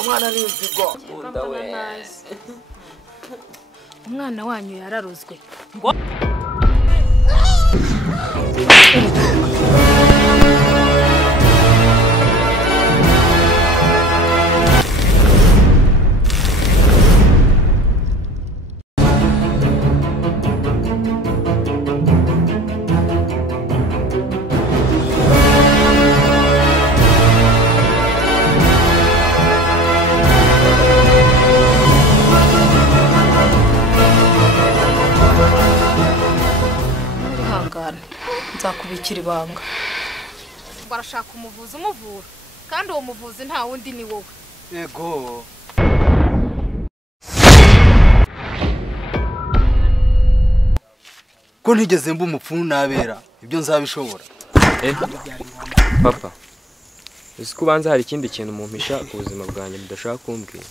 umwana ni inzigo. Umwana wanyu yararuzwe. Nzakubikira ibanga. Barashaka umuvuzi umuvura kandi uwo muvuzi nta wundi ni wowe. Yego. Ko ntigeze mba umupfumu nabera ibyo nzabishobora. Papa, uzi ko ubanza hari ikindi kintu mumpisha ku buzima bwanjye mudashaka kumbwira.